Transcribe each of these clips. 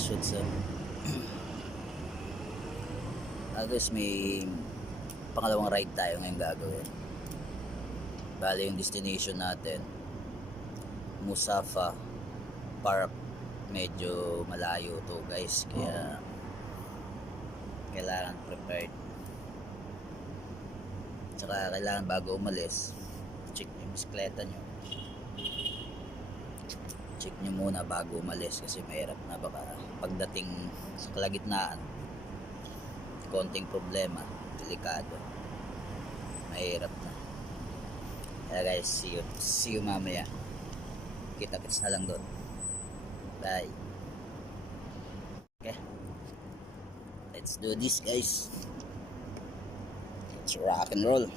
guys, what's up? Guys, may pangalawang ride tayo ngayon gagawin. Bale yung destination natin, Musafa Park. Medyo malayo to guys, kaya kailangan prepared. Tsaka kailangan bago umalis, check yung bisikleta nyo. Check nyo muna bago umalis kasi mahirap na, baka pagdating sa kalagitnaan konting problema, delikado, mahirap na. Kaya guys, see you mamaya. Kita-kits na lang doon. Bye. Okay, let's do this guys. Let's rock and roll.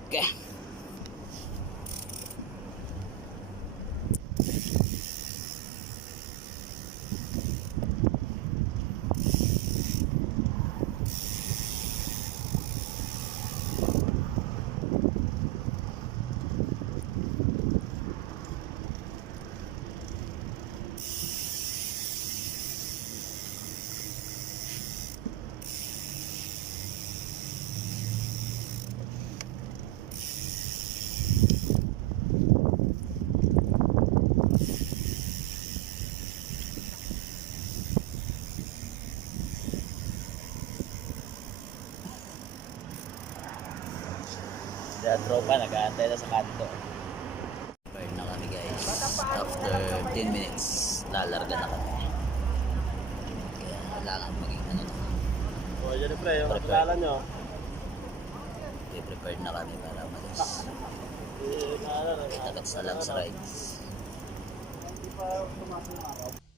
Okay. Sa tropa, nag-aantay na sa kanto. Burn na kami guys. After 10 minutes, lalarga na kami. Kaya kailangan maging ano na. O, yun pre, yung kapitalan nyo. Okay, prepared na kami para umalis. Kita-kits na lang sa rides. Hindi pa tumasin yung araw.